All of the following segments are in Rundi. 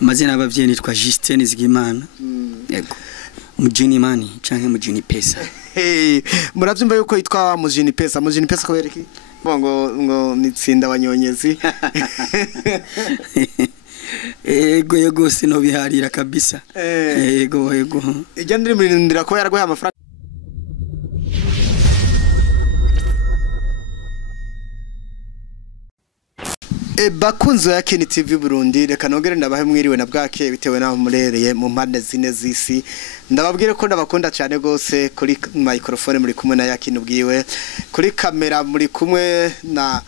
Amazina y'abavyeyi nitwa Justin Zigimana. Yego. Mujini mani canke Mujini pesa. Muravyumva yuko yitwa Mujini pesa. Mujini pesa kubera iki? Ngo nitsinda abanyonyezi. Yego sino biharira kabisa. Yego. Ijya ndirimbo ko yaraguhaye amafaranga. Bakunzo ya Kini TV Burundi reka nongere ndabahe mwiriwe na bwake bitewe naho murereye mu mpande zine zisi ndababwire ko ndabakunda cyane gose kuri microphone muri kumwe na Yakini ubwiwe kuri kamera muri kumwe na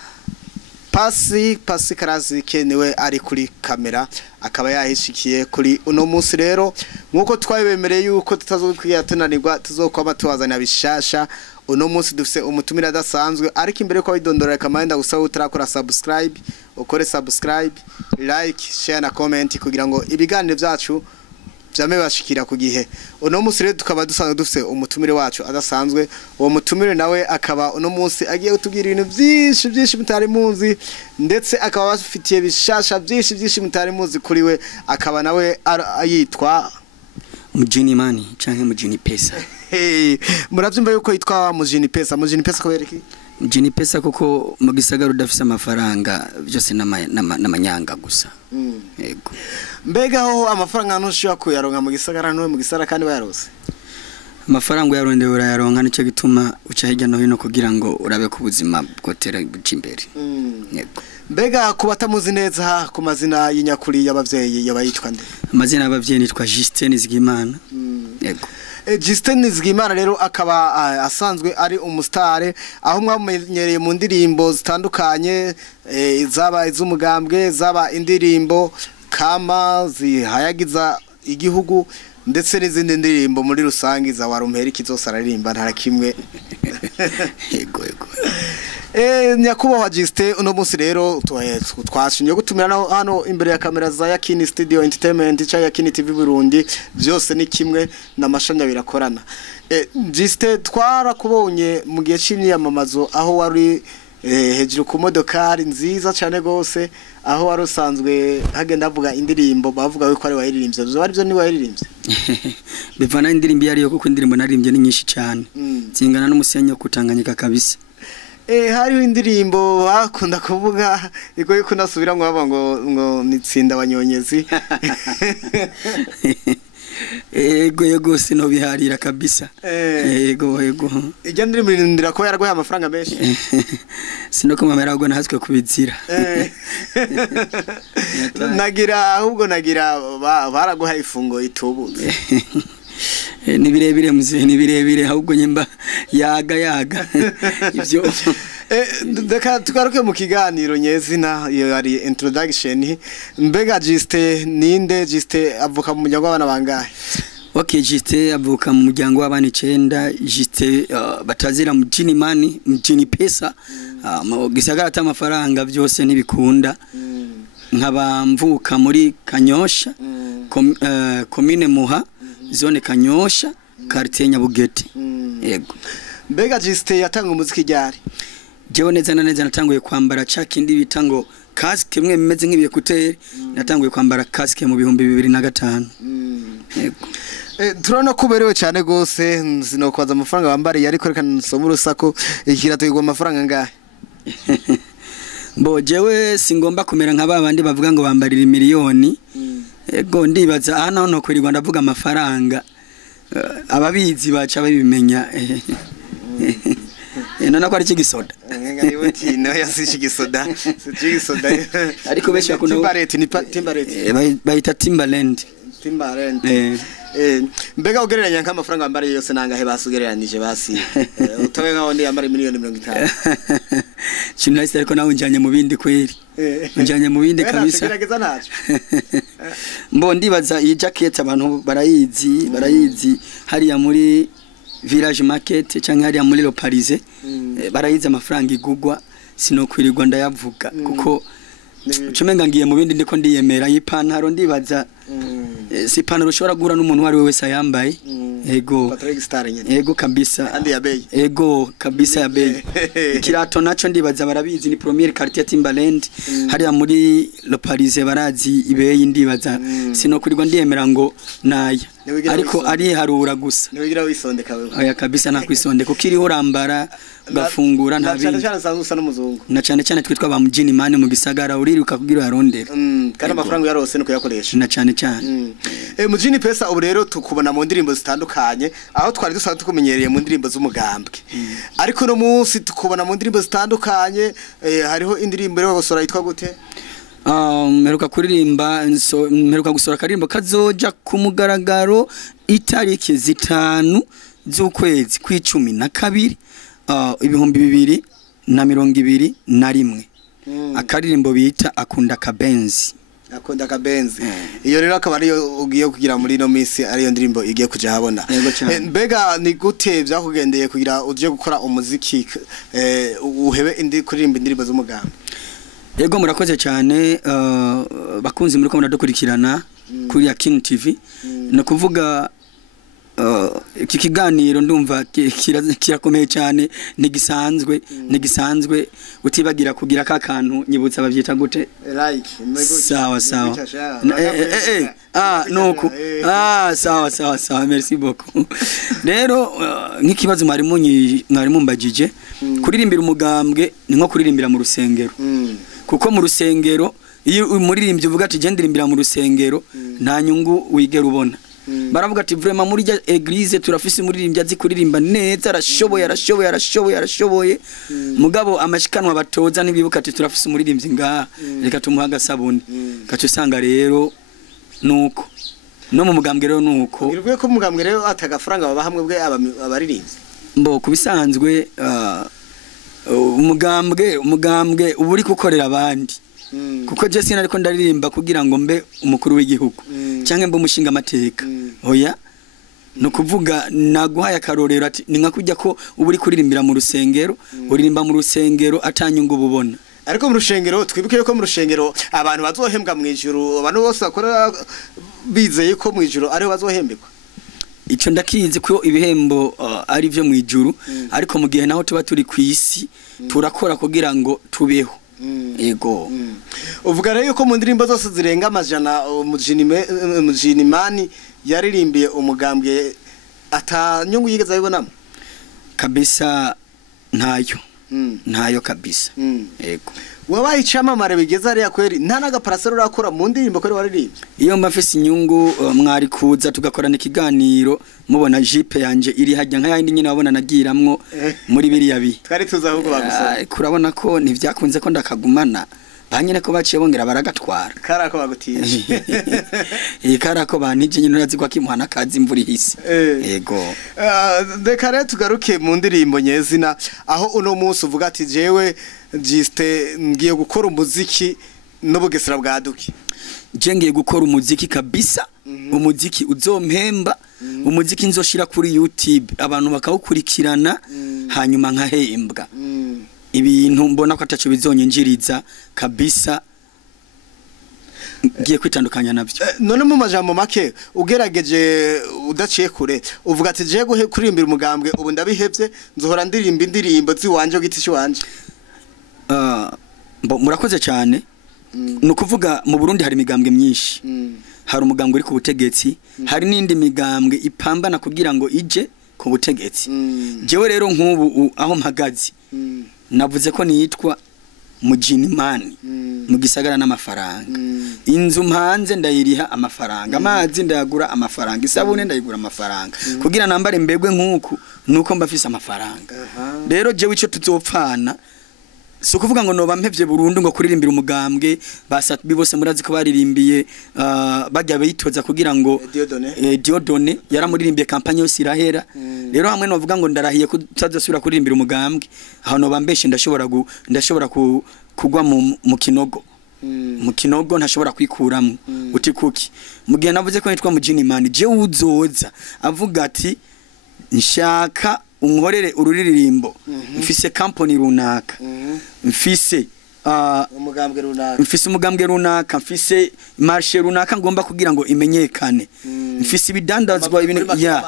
Pasi Karazi kenewe ari kuri kamera akaba yahishikiye kuri uno munsi rero nkuko twabemereye yuko tutazokwiya tunanirwa tuzokwaba tuwazana bishasha uno munsi dufise umutumira adasanzwe ariko imbere ko bidondora kamanda gusaba utarakora subscribe ukore subscribe like share na comment kugira ngo ibiganiro byacu byame bashikira ku gihe uno munsi rero tukaba dusanzwe dufise umutumire wacu adasanzwe uwo mutumire nawe akaba uno munsi agiye kutubwira ibintu byinshi mutari muzi ndetse akaba bafitiye bishasha byinshi mutari muzi kuri we akaba nawe yitwa Mujini mani canke Mujini pesa. Muravyumva yuko yitwa Mujini pesa. Mujini pesa kubera iki? Mujini pesa kuko mu gisagara udafise amafaranga byose n'amanyanga gusa. Yego. Mbega ho amafaranga ntushobora kuyaronka mu gisagara no mu gisara kandi bayarose. Amafaranga yaronde urayaronka nico gituma uca hirya no hino kugira ngo urabe ku buzima bwotera imbere. Yego. Mbega kubatamuzi neza ku mazina y'inyakuri y'abavyeyi yabayitwa nde? Amazina y'abavyeyi nitwa Justin Zigimana. Yego. Justin Zigimana rero akaba asanzwe ari umustar aho mwamenyereye mu ndirimbo zitandukanye zaba iz'umugambwe zaba indirimbo kama zihayagiza igihugu ndetse n'izindi ndirimbo muri rusangi za warumpera kizose aririmba nta kimwe. Yego. Nyakubahwa Justin uno munsi rero twashinye gutumira hano imbere ya kamera za Yakini Studio Entertainment cha Yakini TV Burundi byose ni kimwe namashanya birakorana. Justin twarakubonye mu gihe cy'imyamamazo aho wari hejuru ku modokari nziza cyane gose aho wari usanzwe hagenda avuga indirimbo bavuga ko ari wayiririmbye byo ari byo ni wayiririmbye. Bivana indirimbo yari yo kuko indirimbo naririmbye ni nyinshi cyane zingana n'umusenyi wo kutanganyika kabisa. Hariho indirimbo bakunda kuvuga iko yuko nasubira ngo nitsinda abanyonyezi. Yego sino biharira kabisa. Yego. Ijya ndirimbo ko yaraguhaye amafaranga menshi. Sino ko mamera ahubwo nahazwe kubizira. Nagira baraguhaye ifungo itubutse. Ni birebire ahubwo nyemba yaga ivyo ndeka tugaruke mu kiganiro nyezina yari introduction mbega Justin ninde Justin avuka mu muryango w'abana bangahe? Okay, Justin avuka mu muryango w'abana 9. Justin batazira Mujini mani Mujini pesa mu gisagara cy'amafaranga byose nibikunda nkaba mvuka muri Kanyosha commune Muha zone Kanyosha quartier Nyabugete. Yego. Mbega Justin yatanga umuziki ryari? Jewe neza natanguye kwambara cakindi bitango casque mwe bimeze nk'ibiyekuteri natanguye kwambara casque mu 2005. Yego. Turona kuberewe cyane gose zinokwaza amafaranga bambariye ariko reka nsoma urusako ikiratoyigwa amafaranga ngahe? Bo jewe singomba kumera nka babandi bavuga ngo bambarira miliyoni. Ego ndibaza hano no kuri Rwanda avuga amafaranga ababizi baca babimenya. Nona ko ari kigisoda. Ngariwe tino yasikigisoda. Sikigisoda. Ariko besha kuno Timberland. Bayita Timberland. Mbega ugereranya nk'amafaranga ambariye yose nangahe basugereranije basi. Utowe nkaho ndi ambari miliyoni 50. Chinahise ariko nawe njanye mu bindi kweri. Njanye mu bindi kabisa. Gerageza naco. Mbo ndibaza iyi jacket abantu barayizi hariya muri village market canke hariya muri lo Paris barayizi amafaranga igugwa sinokwirirwa ndayavuga kuko cumenga ngiye mu bindi ndiko ndiyemera y'ipantaro ndibaza si pantaro ushobora gura n'umuntu wari wese ayambaye ego Patrick Star nyene ego kabisa andi yabeye ego kabisa yabeye kirato naco ndibaza barabizi ni première quartier Timbaland hariya muri Le Paris barazi ibeye ndibaza sino kurirwa ndiyemera ngo naya ariko ari harura gusa niwigira wisondeka wewe oya kabisa nakwisondeka ukiriho urambara gafungura ntabindi na cyane cyane twitwa ba Mujini mane mu gisagara uriruka kugira yarondera kandi amafaranga yarose no kuyakoresha na cyane cyane Mujini pesa ubu rero tukubona mu ndirimbo zitandukanye aho twari dusanzwe tukumenyereye mu ndirimbo z'umugambwe ariko no munsi tukubona mu ndirimbo zitandukanye hariho indirimbo rero gusora yitwa gute meruka kuririmba meruka gusora karimbo kazoja ku mugaragaro itariki 5 z'ukwezi kw'icumi na kabiri 2021 akaririmbo bita akunda kabenzi iyo rero akaba ariyo ugiye kugira muri no minsi ariyo ndirimbo igiye kuja habona mbega ni gute byakugendeye kugira uje gukora umuziki uhebe kuririmba indirimbo z'umugambwe Yego murakoze cyane bakunzi muri ko muradukurikirana kuri Yakin TV no kuvuga iki kiganiro ndumva kirakomeye cyane nigisanzwe utibagira kugira ka kantu nyibutsa bavyita gute like sawa nuko sawa merci beaucoup rero nk'ikibazo mwari mumbagije kuririmbira umugambwe ni nko kuririmbira mu rusengero kuko mu rusengero iyo umuririmbyi uvuga ati gendirimbira mu rusengero nta nyungu wigera ubona baravuga ati vraiment muri ya église turafise umuririmbyi azi kuririmba neza arashoboye mugabo amashikanwa batoza ntibibuka ati turafise umuririmbyi ngaha reka tumuha agasabuni gace usanga rero nuko no mu mugambwe rero nuko bivuye ko mugambwe rero atagafaranga baba hamwe bwe abaririmbyi mbo kubisanzwe umugambwe uburi gukorera abandi kuko je sina ariko ndaririmba kugira ngo mbe umukuru w'igihugu cyangwa mbe umushinga amateka oya no kuvuga naguhaye akarorero ati ni nka kujya ko uburi kuririmbira mu rusengero uririmba mu rusengero atanyungu bubona ariko mu rushengero twibuke ko mu rushengero abantu bazohembwa mu ijuru abantu bose bakora bizeye ko mu ijuru ariho bazohembekwa icyo ndakizi ko ibihembo ari byo mu ijuru ariko mu gihe naho tuba turi ku isi turakora kugira ngo tubeho yego uvuga rero ko mu ndirimbo zose zirenga amajana Mujini mani yaririmbiye umugambwe atanyungu yigeze abibonamo kabisa ntayo kabisa yego wabaye icamamare bigeze ari yakweri nta nagaparasero urakora mu ndirimbo ko waririmbye iyo mbafise inyungu mwari kuza tugakorana ikiganiro mubona jipe yanje iri hajya nka yindi nyine wabona nagiramwo muri biriya bi twari tuza ahubwo bagusaba kurabona ko ntivyakunze ko ndakagumana banyene ko baciye bongera baragatwara karako bagutije karako banije nyine urazi ko akimuhana kazi imvura ihise yego reka rero tugaruke mu ndirimbo nyezina aho uno munsi uvuga ati jewe jiste ngiye gukora umuziki n'ubugesera bwaduki je ngiye gukora umuziki kabisa umuziki uzompemba umuziki nzoshira kuri YouTube abantu bakawukurikirana hanyuma nkahembwa ibintu mbona ko atacho bizonyinjiriza kabisa ngiye kwitandukanya navyo none mu majambo make ugerageje udaciye kure uvuga ati je kurimbira umugambwe ubu ndabihevye nzohora ndirimba indirimbo ziwanje giti cyanje murakoze cyane nukuvuga mu Burundi hari imigambwe myinshi hari umugambwe uri ku butegetsi hari n'indi migambwe ipambana kugira ngo ije ku butegetsi jewe rero nk'ubu aho mpagaze navuze ko nitwa Mujini mani mu gisagara n'amafaranga inzu mpanze ndayiriha amafaranga amazi ndayagura amafaranga isabune ndayigura amafaranga kugira nambare mbegwe nk'uku nuko mbafise amafaranga rero jewe ico tuzopfana so kuvuga ngo noba mpevye burundu ngo kuririmbira umugambwe basatbi bose murazi ko baririmbiye bajya bayitoza kugira ngo Diodone yaramuririmbiye kampanye yose irahera rero hamwe novuga ngo ndarahiye kutazosubira kuririmbira umugambwe aho noba mbeshe ndashobora kugwa mu kinogo mu kinogo ntashobora kwikuramo uti kuki mu gihe navuze ko nitwa Mujini mani je uzoza avuga ati nshaka unkorere ururirimbo mfise company runaka mfise umugambwe runaka mfise umugambwe runaka mfise marché runaka ngomba kugira ngo imenyekane mfise ibidandazwa ibintu ya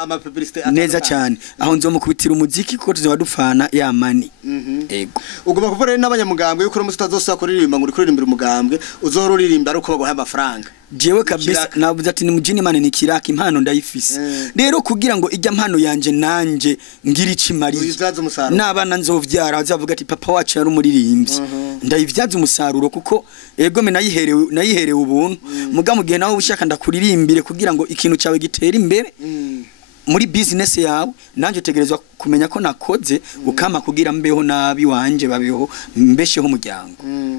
neza cyane aho nzomukubitira umuziki kuko tuzoba dufana ya mani ego ugomba kuvura n'abanyamugambwe yuko umuntu utazosa kuririmba ngo uririmbira umugambwe uzoruririmba ari uko baguha amafaranga jewe kabisa navuze ati ni Mujini mane nikiraka impano ndayifise rero kugira ngo ijya mpano yanje nanje ngira icimariye nabana nzovyara bazavuga ati papa wacu yari umuririmbyi ndayivyaza umusaruro kuko ego me nayiherewe ubuntu muga mu gihe nawe ushaka ndakuririmbire kugira ngo ikintu cyawe gitera imbere muri business yawe nanje utegerezwa kumenya ko nakoze ukama kugira mbeho nabi wanje babeho mbesheho umuryango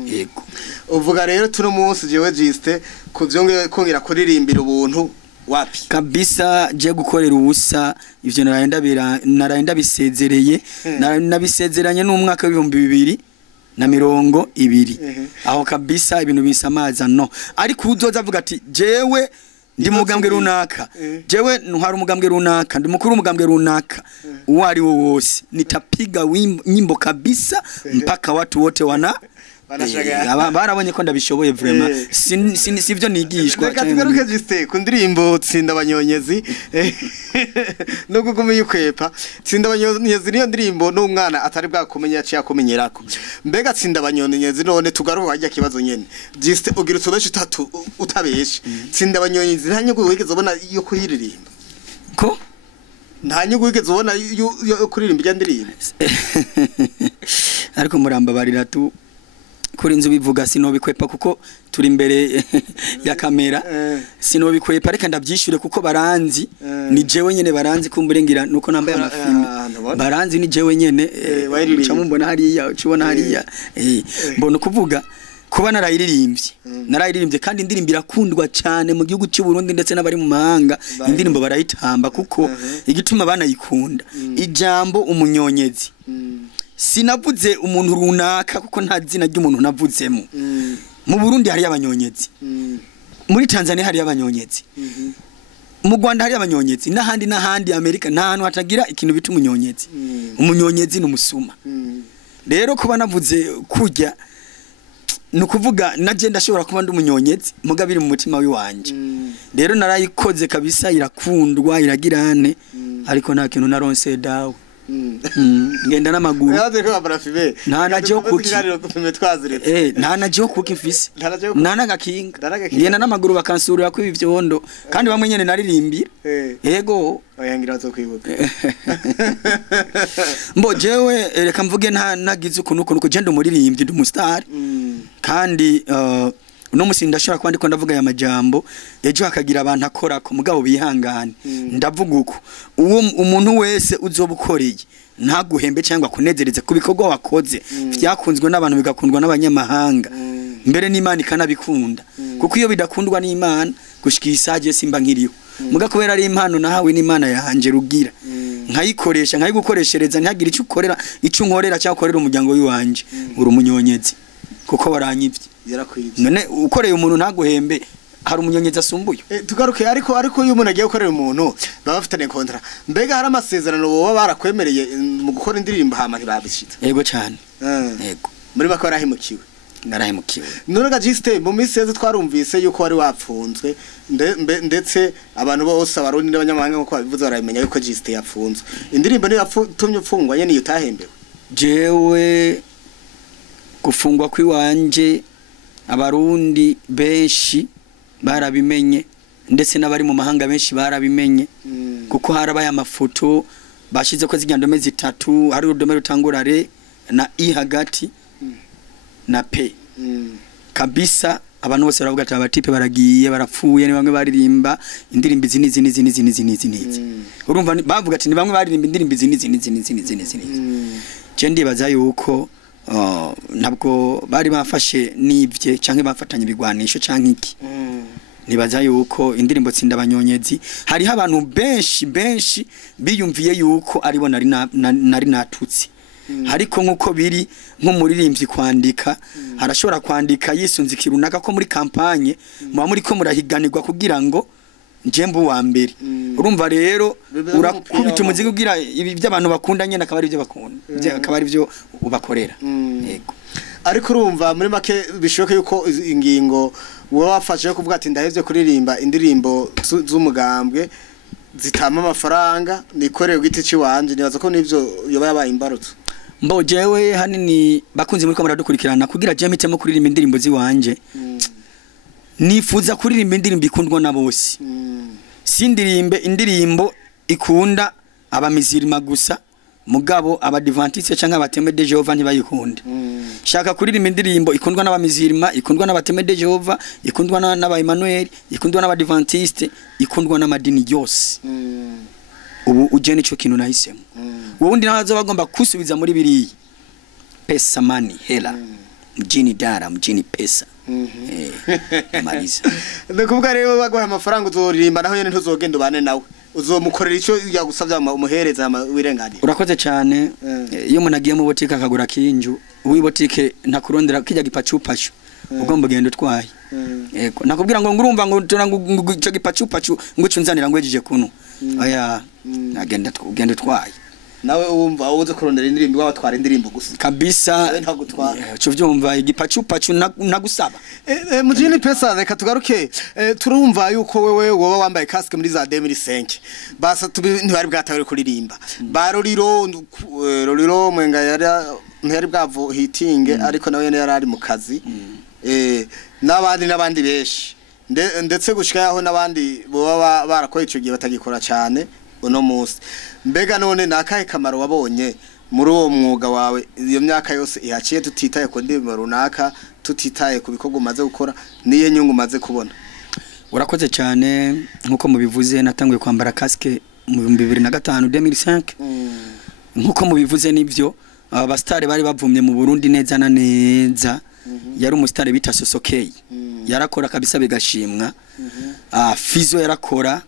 yego uvuga rero tuno munsi jewe jiste kuvyonge kongera kuririmbira ubuntu wapi kabisa je gukorera ubusa ivyo narayenda bisezereye nabisezeranye n'umwaka w'2020 na 2020 aho kabisa ibintu bisamaza no ariko uzoza avuga ati jewe ndi mugambwe runaka jewe ntwara umugambwe runaka ndi mukuru umugambwe runaka uwari wo wose nitapiga nyimbo kabisa mpaka watu wote barabonye ko ndabishoboye vraiment sivyo nigishwa katigaruke jiste ku ndirimbo tsinda abanyonyezi nubwo gume yukwepa tsinda abanyonyezi niyo ndirimbo n'umwana atari bwakumenya yaciye akumenyerako mbega tsinda abanyonyezi none tugaruka hajya kibazo nyene jiste ugira utubeshi 3 utabeshe tsinda abanyonyezi nta nyugo wigeze ubona yo kuyiririmba ko nta nyugo wigeze ubona yo kuririmba ijya ndirimbo ariko murambabarira tu kuri nzu bivuga sinobikwepa kuko turi imbere ya kamera sinobikwepa reka ndabyishure kuko baranzi ni jewe nyene baranzi kumburengira nuko nambaye amafilme baranzi ni jewe nyene ucamu mbona hariya ucibona hariya mbona kuvuga kuba narayiririmbye kandi indirimbo irakundwa cyane mu gihugu cy'u Burundi ndetse n'abari mu mahanga indirimbo barayitamba kuko igituma banayikunda ijambo umunyonyezi sinavuze umuntu runaka kuko nta zina ry'umuntu navudzemo mu Burundi hari abanyonyezi muri Tanzania hari abanyonyezi mu Rwanda hari abanyonyezi n'ahandi Amerika nta hantu hatagira ikintu bita umunyonyezi n'umusuma rero kuba navuze kujya nukuvuga naje ndashobora kuba ndi umunyonyezi mugabiri mu mutima wiwanje rero narayikoze kabisa irakundwa iragirane ariko nta kintu naronse dawe ngenda n'amaguru nta naje kuki nta naje kuki mfise nta nagakinga ngenda n'amaguru bakansurira ko ivyondo kandi bamwe nyene naririmbira yego oyangira bazokwibuka mbo jewe reka mvuge nta nagize ukuntu je ndi umuririmbyi ndi umustar kandi uno musi ndashaka kwandika ndavuga ya majambo ejo hakagira abantu akora ko mugabo bihangane ndavuga uko uwo umuntu wese uzobukoreye ntaguhembe cyangwa kunezereze kubikorwa wakoze byakunzwe n'abantu bigakundwa n'abanyamahanga mbere n'Imana ikanabikunda kuko iyo bidakundwa n'Imana gushikishaje simba nkiriho muga kubera ari impano nahawe n'Imana yahanje rugira nkayikoresha nkayigukoreshereza ntagira icyo ukorera icyo nkorera cyangwa ukorera umuryango wiwanje uri umunyonyezi kuko waranyivye none ukoreye umuntu ntaguhembe hari umunyonyezi asumbuye tugaruke ariko iyo umuntu agiye gukorera umuntu baba bafitanye kontra mbega hari amasezerano boba barakwemereye mu gukora indirimbo hama ntibabishitse yego cyane yego muri bako barahemukiwe narahemukiwe none gajiste mu minsi yeze twarumvise yuko wari wapfunzwe ndetse abantu bose abarundi n'abanyamahanga nko babivuze barabimenya yuko Jiste yapfunzwe indirimbo niyo yatumye upfungwa nyene yutahembewe jewe gufungwa kwiwanje abarundi benshi barabimenye ndetse n'abari mu mahanga benshi barabimenye kuko harabaye amafoto bashize ko zigandome 3 hari urudome rutangurare na i hagati na p kabisa abantu bose baravuga ati abatipe baragiye barapfuye ni bamwe baririmba indirimbo zini urumva bavuga ati ni bamwe baririmba indirimbo zini je ndibaza yuko ntabwo bari bafashe nivye canke bafatanye bigwanisho canke iki nibaza yuko indirimbo tsinda abanyonyezi hari abantu benshi biyumviye yuko aribo nari natutsi hariko nkuko biri nk'umuririmbyi kwandika arashobora kwandika yisunze kirunaka ko muri kampanye muba muri ko murahiganirwa kugira ngo njembu wa mbere urumva rero urakubita umuziki kugira ibi by'abantu bakunda nyene akaba ari byo bakunda akaba ari byo ubakorera yego ariko urumva muri make bishoboke yuko ingingo wowe wafashe yo kuvuga ati ndahevye kuririmba indirimbo z'umugambwe zitama amafaranga nikoreye giti ciwanje nibaza ko nivyo yoba yabaye imbarutso mbo jewe hanini bakunze muri ko muradukurikirana kugira je mitemo kuririmba indirimbo ziwanje nifuza kuririmba indirimbo ikundwa na bose sindirimbe indirimbo ikunda abamizirima gusa mugabo abadivantiste canke abateme de Jehova ntibayikunda shaka kuririmba indirimbo ikundwa n'abamizirima ikundwa n'abateme de Jehova ikundwa n'aba Emmanuel ikundwa n'abadivantiste ikundwa n'amadini yose ubu uje nico kintu nahisemo wowe nazo bagomba kusubiza muri biriyi pesa money hela mjini dara mjini pesa mariza ndikuvuga rero bagwaye amafaranga uzoririmba naho nyene ntuzogenda ubane nawe uzomukorera ico yagusavye umuhereza wirengani urakoze cyane iyo umuntu agiye mu botike akagura kinju wibotike ntakurondera kijya gipacupacu ugomba genda utwaye yego nakubwira ngo ngurumva ngo ico gipacupacu ngo cunzanira ngwejeje kuno aya agenda utwaye nawe wumva uze kurondera indirimbo wabatwara indirimbo gusa kabisa cyo vyumva igipacupacu nagusaba Mujini pesa reka tugaruke turumva yuko wewe woba wambaye casque muri za 2005 basa ntibari bwatawere kuririmba baroriro mwenga yari bwavo hitinge ariko nawe yari mu kazi n'abandi beshi ndetse gushika yaho n'abandi boba barakoye ico gihe batagikora cyane uno munsi mbega none nakahe kamaro wabonye muri uwo mwuga wawe iyo myaka yose ihaciye tutitaye ko ndirimbo runaka tutitaye ku bikorwa umaze gukora niye nyungu umaze kubona urakoze cyane nkuko mubivuze natanguye kwambara casque mu 2005 2005 nkuko mubivuze nivyo abastare bari bavumye mu Burundi neza na neza yari umustare bita Sosokey yarakora kabisa bigashimwa Fizo yarakora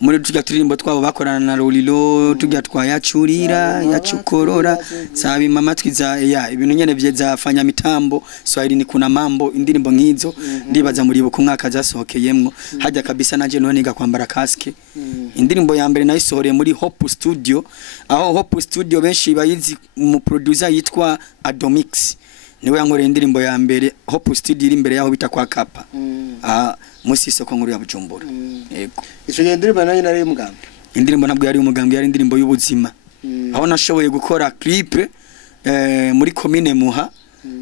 muri tujya turirimbo twabo bakorana na Lolilo tujya twayacurira yacukorora sabi mama twiza ibintu nyene vyeza fanya mitambo Swahili ni kuna mambo indirimbo nkizo ndibaza muri buku mwaka zasohokeyemwo hajya kabisa nanje none niga kwambara casque indirimbo ya mbere nayisohoreye muri Hope Studio aho Hope Studio benshi bayizi mu producer yitwa Adomix niwe yankoreye indirimbo ya mbere Hope Studio iri imbere yaho bita kwa Akaba musi isoko nkuru ya Bujumbura yego ico ndirimbo nayo nari umugambwe indirimbo nabwo yari umugambwe yari indirimbo y'ubuzima aho nashoboye gukora clip muri commune Muha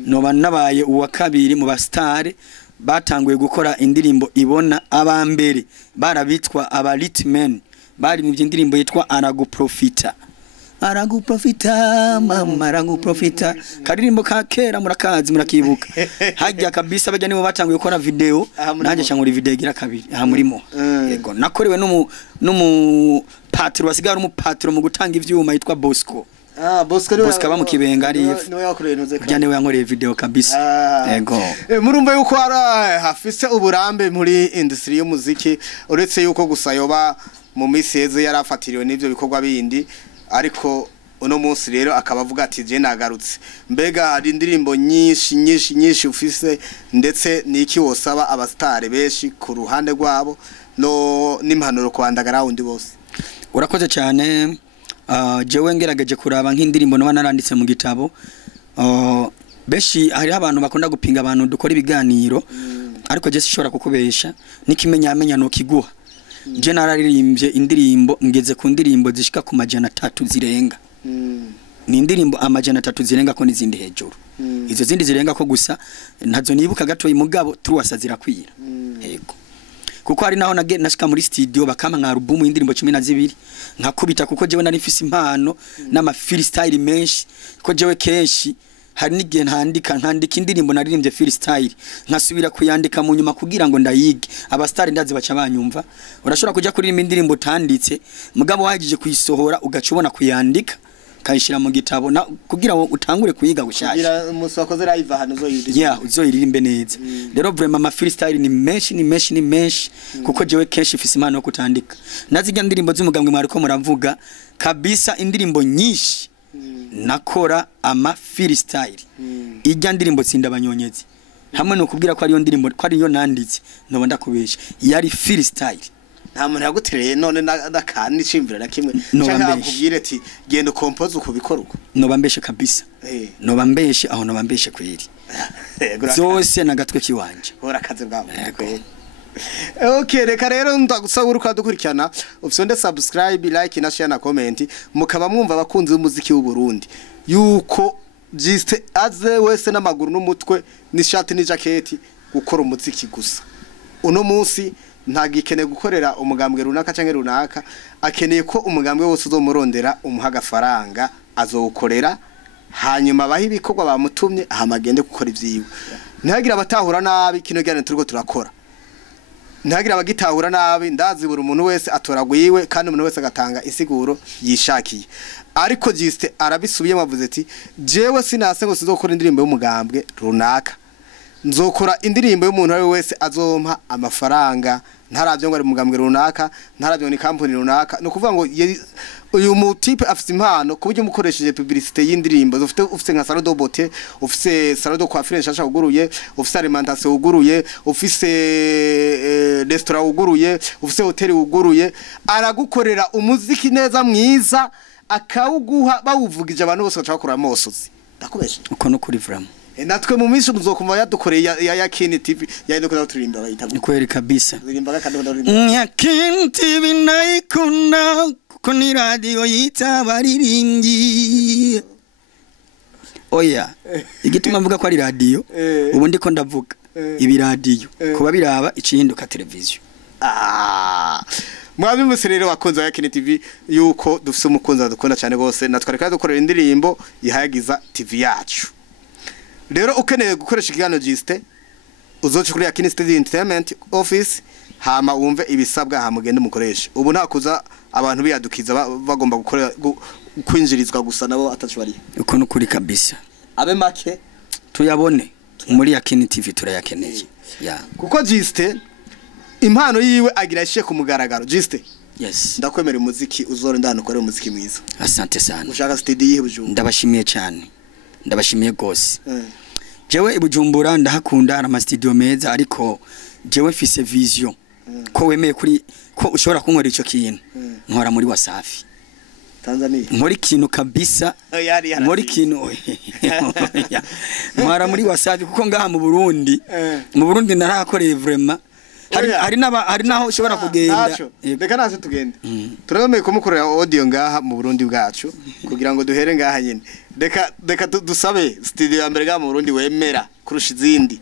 noba nabaye uwa kabiri mu bastare batanguye gukora indirimbo ibona abambere barabitwa aba Litmen bari mu indirimbo yitwa Araguprofita mama araguprofita karirimbo ka kera murakazi murakibuka hajya kabisa bajya nibo batanguye gukora video nanje cyangwa video gira kabiri aha murimo yego nakorewe numu patro wasigara umupatro mu gutanga ivyuma yitwa Bosco Bosco ba mu kibenga ari niwe yakoreye ntuze kandi niwe yankoreye video kabisa yego murumva yuko ara hafise uburambe muri industry y'umuziki uretse yuko gusa yoba mu miseze yarafatiriwe n'ivyo bikorwa bindi ariko uno munsi rero akaba avuga ati je nagarutse mbega hari indirimbo nyinshi ufise ndetse niki wosaba abastare beshi ku ruhande rwabo no n'impanuro kwandagara undi bose urakoze cyane jewe ngerageje kuraba nk'indirimbo no naranditse mu gitabo beshi hari abantu bakunda gupinga abantu dukora ibiganiro ariko je sishobora kukubesha nikimenya no kiguha je nararirimbye indirimbo ngeze ku ndirimbo zishika ku majana 3 zirenga ni indirimbo amajana 3 zirenga ko nizindi hejuru izo zindi zirenga ko gusa ntazo nibuka gato imugabo tuwasa zirakwira yego kuko hari naho nashika muri studio bakama nka album y'indirimbo 12 nkakubita kuko jewe nari mfise impano n'ama freestyle menshi ko jewe kenshi hari n'igihe nkandika indirimbo naririmbye freestyle nkasubira kuyandika mu nyuma kugira ngo ndayige abastari ndazi baca banyumva urashobora kujya kuririmba indirimbo tanditse mugabo wahagije kuyisohora ugacubona kuyandika kayishira mu gitabo kugira ngo utangure kuyiga gushasha kugira umunsi wakoze live hano uzoyiririmba uzoyiririmbe neza rero vraiment ma freestyle ni menshi kuko jewe kenshi ifise impano yo kutandika nazijya indirimbo z'umugambwe mwariko muravuga kabisa indirimbo nyinshi nakora ama freestyle ijya ndirimbo tsinda abanyonyezi hamwe no kubwira ko ari yo ndirimbo ko ari yo nanditse no ndakubesha yari freestyle nta muntu yagutereye none nakani icimvira na kimwe cyangwa akubwire ati genda compose uko bikora uko no bambeshe kabisa no bambeshe aho no bambeshe kwiri zose nagatwe kiwanje urakaze bwa Okay, reka rero ndagusabura ukadukurikirana ufite subscribe, like na share na comment mukaba mwumva abakunzi b'umuziki w'u Burundi yuko jiste aze wese n'amaguru n'umutwe n'ishati n'jaketi gukora umuziki gusa. Uno munsi ntagikene gukorera umugambwe runaka canke runaka, akeneye ko umugambwe wose uzomurondera umuha gafaranga azowukorera, hanyuma bahi bikorwa bamutumye ahamagende gukora ivyiwe. Ntagira abatahura nabi kino gyane turiko turakora. Ntagira abagitahura nabi, ndazi buri umuntu wese atoragwiwe kandi umuntu wese agatanga insiguro yishakiye. Ariko jiste arabisubiye mavuze ati jewe sinase ngo sizokora indirimbo y'umugambwe runaka, nzokora indirimbo y'umuntu ari wese azompa amafaranga, ntaravyo ngo ari umugambwe runaka, ntaravyo ni company runaka. No kuvuga ngo uyu mutipe afite impano kubyo umukoresheje publicité y'indirimbo, ufite nka salon de beauté, ufite salon de coiffure nshasha uguruye, ufite alimentation uguruye, ufite restaurant uguruye, ufite hotel uguruye, aragukorera umuziki neza mwiza akawuguha bawuvugije abantu bose bacakora amosozi. Ndakubesha uko no kuri vraiment natwe mu minsi muzokumva yadukoreye ya Kini TV yayino ko turimba bayita kweli kabisa. Turimba kandi ya Kini TV naikuna kuko ni radio yitaba Aririmbye. Oya igituma mvuga ko ari radio ubu ndiko ndavuga ibi radio kuba biraba icinduka televiziyo. Mwabi muserero wakunze ya Kini TV yuko dufise umukunzi dukunda cyane gose, natwe reka dukorera indirimbo yihayagiza TV yacu. Rero ukeneye gukoresha ikiganiro jiste uzoca kuri Kini Studio Entertainment Office hama wumve ibisabwa hamugende mukoresha. Ubu ntakuza abantu biyadukiza bagomba gukora kwinjirizwa gusa nabo atacubari. Uko no kuri kabisa. Abe make tuyabone muri Kini TV turayakeneye. Kuko jiste impano yiwe agira ku mugaragaro jiste. Yes. Ndakwemera umuziki uzore ndano ukore umuziki mwiza. Asante sana. Ushaka studio yihe Bujumbura? Ndabashimiye cyane. Ndabashimiye gose. Jewe ibujumbura ndahakunda ama studio meza, ariko jewe fise vision ko wemeye kuri ko ushobora kunkora ico kintu nkora muri Wasafi Tanzania. Nkora ikintu kabisa. Nkora ikintu nkora muri Wasafi kuko ngaha mu Burundi narakoreye vraiment. Hari naho ushobora kugenda. Reka nazo tugende. Turabemeye kumukorera audio ngaha mu Burundi bwacu kugira ngo duhere ngaha nyine. Reka dusabe studio ya mbere ga mu Burundi wemera kurusha izindi.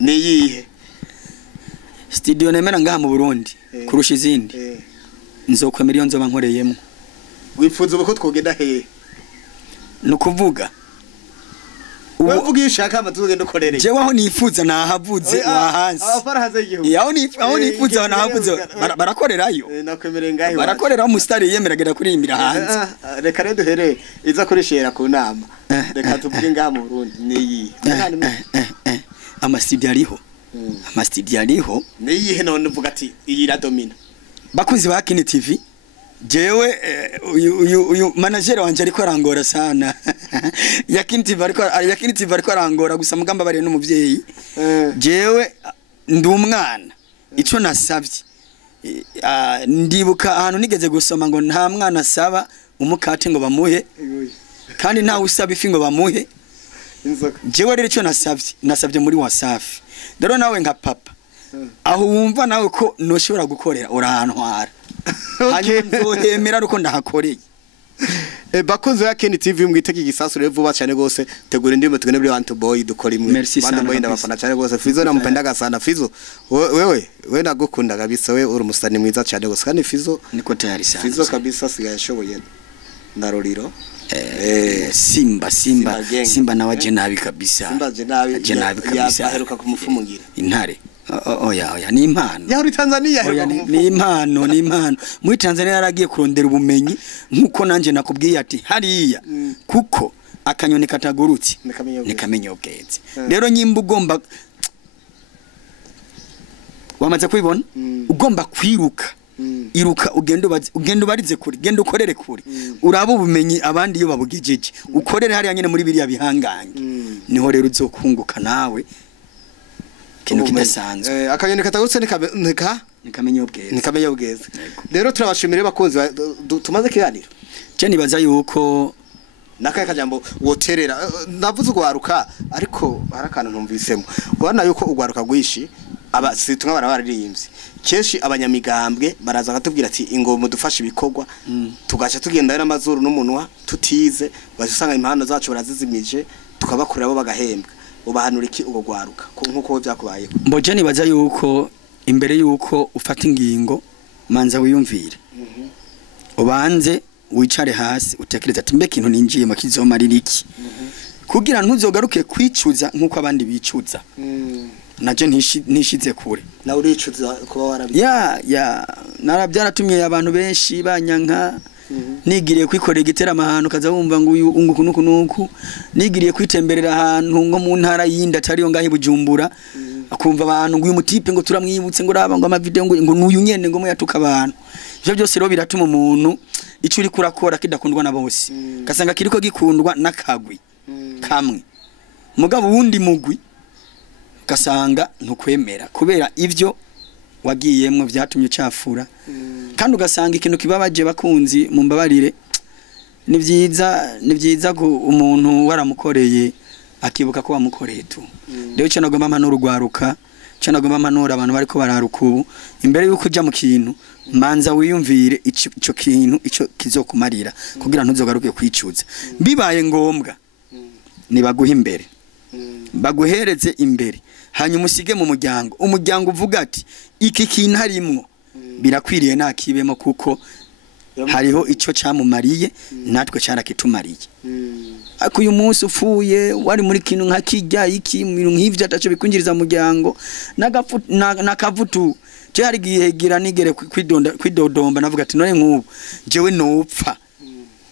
Ni yihe? Studio nemera ngaha mu Burundi kurusha izindi. Nzokwemera iyo nzoba nkoreyemo. Wifuza uko twogenda he? Nukuvuga wewe uvugisha kama tugenda ukorere. Jewe aho nifuza nahavuze wahanze. Abafarahaze igihugu. Aho nifuza nahavuze barakorerayo. Nakwemereye ngahe. Barakorera mu stari yemeragera kurimbira hanze. Reka rero duhere iza kurishera ku nama. Reka tuvuge ngaha mu Burundi niyi. Amastidi ariho. Amastidi ariho. Niyihe none uvuga ati iyi radomina. Bakunzi ba Kini TV. Jewe uyu manager wanje ariko arangora sana. Kini TV ariko arangora gusa mugamba bari n'umuvyeyi. Jewe ndi umwana. Ico nasavye. Ndibuka ahantu nigeze gusoma ngo nta mwana asaba umukate ngo bamuhe. Kandi nta usaba ifi ngo bamuhe. Jewe rero ico nasavye muri Wasafi. Dero nawe nka papa. Aho wumva nawe ko noshobora gukorera urahantwara. Hanyuma nzohemera ruko ndahakoreye. Bakunze ya Kini TV mwitege igisasu rero vuba cyane gose, tegura indirimbo tugene buri Bantu Boy dukora imwe. Bantu Boy ndabafana cyane gose. Fizo nampendaga sana Fizo. Wewe nagukunda kabisa, we uri umusani mwiza cyane gose kandi Fizo niko tayari sana. Fizo kabisa sigaye shoboye. Naroriro. Simba na waje nabi kabisa. Simba jenabi kabisa. Yaheruka kumufumugira. Intare. Oya ni impano. Ya uri Tanzania ni impano. Muri Tanzania yaragiye kurondera ubumenyi nkuko nanje nakubwiye ati hariya kuko akanyoni katagurutse nikamenya ubweze. Rero nyimba ugomba wamaze kwibona ugomba kwiruka. Iruka ugenda ubarize kuri, genda ukorere kuri. Uraba ubumenyi abandi iyo babugejeje. Ukorere hariya nyene muri biriya bihanganye. Niho rero uzokunguka nawe. Kintu kidasanzwe. Akanyoni katagurutse nikamenya ubweze. Rero turabashimire bakunzi tumaze kiganiro. Je nibaza yuko nakaye kajambo woterera navuze ugwaruka ariko harakana ntumvisemo ubona yuko ugwaruka gwishi aba situmwa barabaririmbye keshi abanyamigambwe baraza gatubwira ati ingoma dufashe ibikorwa tugacha tugenda n'amazuru n'umunwa tutize basanga impano zacu barazizimije tukabakurira bo bagahembwa ubahanura iki ugo gwaruka nkuko byakubaye mboje nibaza yuko imbere yuko ufata ingingo manza wiyumvire ubanze wicare hasi utekereza ati mbe kintu ninjiye makizomarira iki kugira ntuzogaruke kwicuza nkuko abandi bicuza naje ntishize kure na uricuza kuba warabi narabyaratumye abantu benshi banyanka nigiriye kwikorera igiterama ahantu kaza wumva ngo uyu unguku nuku nigiriye kwitemberera ahantu ngo mu ntara yindi atari yo ngahi Bujumbura akumva abantu ngo uyu mutipe ngo turamwibutse ngo raba ngo ama video ngo nuyu nyene ngo muyatuka abantu ivyo byose ro biratuma umuntu ico uri kurakora kidakundwa na bose kasanga kiriko gikundwa nakagwi kamwe mugabo wundi mugwi kasanga ntukwemera kubera ivyo wagiyemwo vyatumye cafura kandi ugasanga ikintu kibabaje bakunzi mu mbabarire ni vyiza ko umuntu waramukoreye akibuka ko wamukoreye tu rero cyo nagomba mpanura ugwaruka cyo nagomba mpanura abantu bariko bararukubu imbere yuko uja mu kintu manza wiyumvire ico kintu ico kizokumarira kugira ntuzogaruke kwicuza bibaye ngombwa nibaguha imbere baguhereze imbere hanyuma usige mu umuryango uvuga ati iki kintu harimwo birakwiriye nakibemo kuko hariho ico camumariye natwe cyarakitumariye ako uyu munsi ufuye wari muri kintu nka kijya iki mu nk'ivyo ataco bikunjiriza muryango nakavutu je hari gihegira nigere kwidodomba navuga ati none nk'ubu jewe nopfa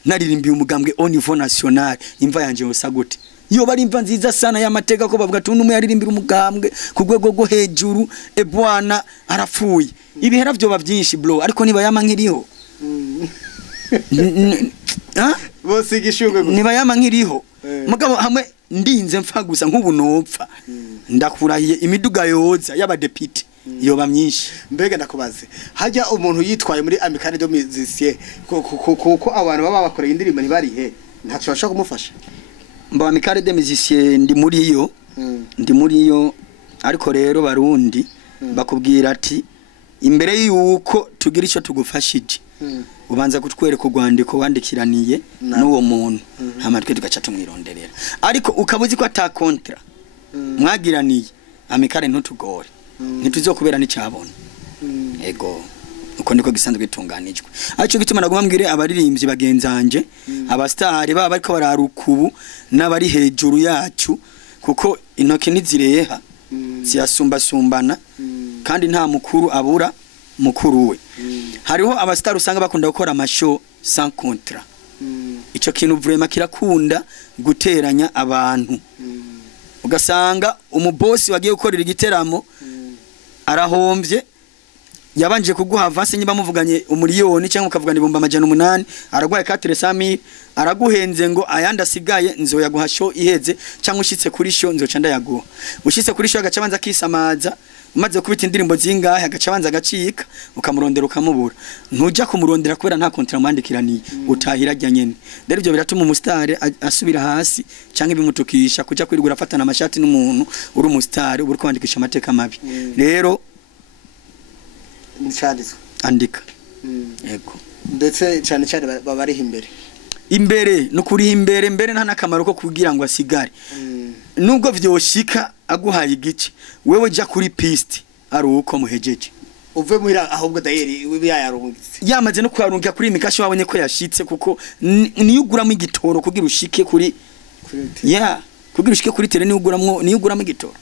naririmbiye umugambwe au niveau national imva yanje yosa gute iyo bari imva nziza sana y'amateka ko bavuga ati umuntu yaririmbira umugambwe ku rwego rwo hejuru bwana arapfuye ibihera byo bavyinshi bro ariko niba yama nkiriho bose igishungwe niba yama nkiriho mugabo hamwe ndinze mfa gusa nk'ubu nopfa ndakurahiye imiduga yoza y'abadepite yoba myinshi mbega ndakubaze hajya umuntu yitwaye muri amicale de musiciens kuko abantu baba bakoreye indirimbo ntibarihe ntaco bashaka kumufasha mba amicale de musiciens ndi muri yo ariko rero barundi bakubwira ati imbere yuko tugira ico tugufashije ubanza kutwereka urwandiko wandikiraniye n'uwo muntu amatwe tugaca tumwironderera ariko ukabuzi ko ata kontra mwagiraniye amicale ntutugore ntituzokubera n'icabona ego uko ndiko gisanzwe gitunganijwe aco gituma nagomambwire abaririmbyi bagenzanje abastari baba bariko bararukubu n'abari hejuru yacu kuko intoke nizireha ziyasumbasumbana kandi nta mukuru abura mukuru we hariho abastari usanga bakunda gukora amashow sans contrat ico kintu vraiment kirakunda guteranya abantu ugasanga umubosi wagiye gukorera igiteramo arahombye yabanje kuguha avance nyimba muvuganye umuriyoni cyangwa ukavugana ibumba amajana 8 aragwaye 400,000 araguhenze ngo ayanda sigaye nzoyaguha show iheze cyangwa ushitse kuri show nzoca ndayaguha ushitse kuri show agacabanza kisamaza umaze kubita indirimbo zingahe agacabanza agacika ukamurondera ukamubura ntuja kumurondera kubera nta contrat mwandikiraniye utahira ajya nyene rero ibyo biratuma umustar asubira hasi cyangwa ibimutukisha kuja kwirigura afatana amashati n'umuntu uri umustar uri kwandikisha amateka mabi rero nicanditswe andika yego ndetse cyane babari imbere no kuri imbere nta nakamaro ko kugira ngo asigare nubwo vyoshika aguhaye igice wewe ja kuri piste ari uko muhejeje uve muhira ahubwo dayeri yayarungitse yamaze no kwarungira kuri imikashi wabonye ko yashitse kuko niyuguramo igitoro kugira ushike kuri kugira ushike kuri tele niyuguramo igitoro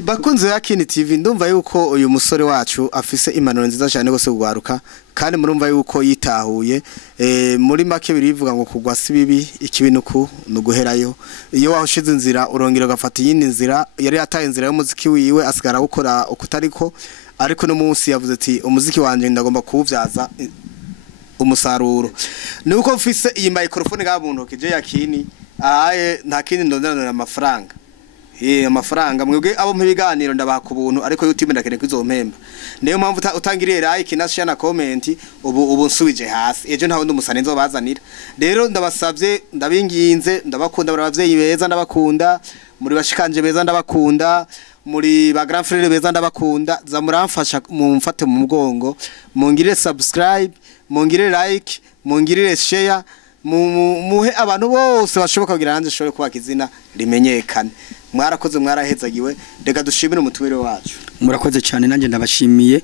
bakunze ya Kini TV ndumva yuko uyu musore wacu afise impanuro nziza cyane gose gwaruka kandi murumva yuko yitahuye muri make birivuga ngo kugwa si bibi ikibinuku nuguherayo iyo wahushize inzira urongera gafata yindi nzira yari yataye inzira y'umuziki wiwe asigara gukora ukutariko ariko no munsi yavuze ati umuziki wanje ndagomba kuwuvyaza umusaruro nuko mfise iyi microphone ga muntu kije ya Kini nta kindi ndondanira amafaranga amafaranga mwebwe abo mpibiganiro ndabaha ku buntu ariko YouTube ndakeneye kwizompemba niyo mpamvu utangiriye like na share na comment ubu nsubije hasi ejo ntawe ndumusane nzobazanira rero ndabasavye ndabinginze ndabakunda abavyeyi beza ndabakunda muri bashikanje beza ndabakunda muri ba grand frère beza ndabakunda za muramfasha mumfate mu mugongo mungirire subscribe mungirire like mungirire share muhe abantu bose bashoboka kugira nanze shobore kubaka izina rimenyekane mwarakoze mwarahezagiwe reka dushimire umutumire wacu murakoze cyane nanjye ndabashimiye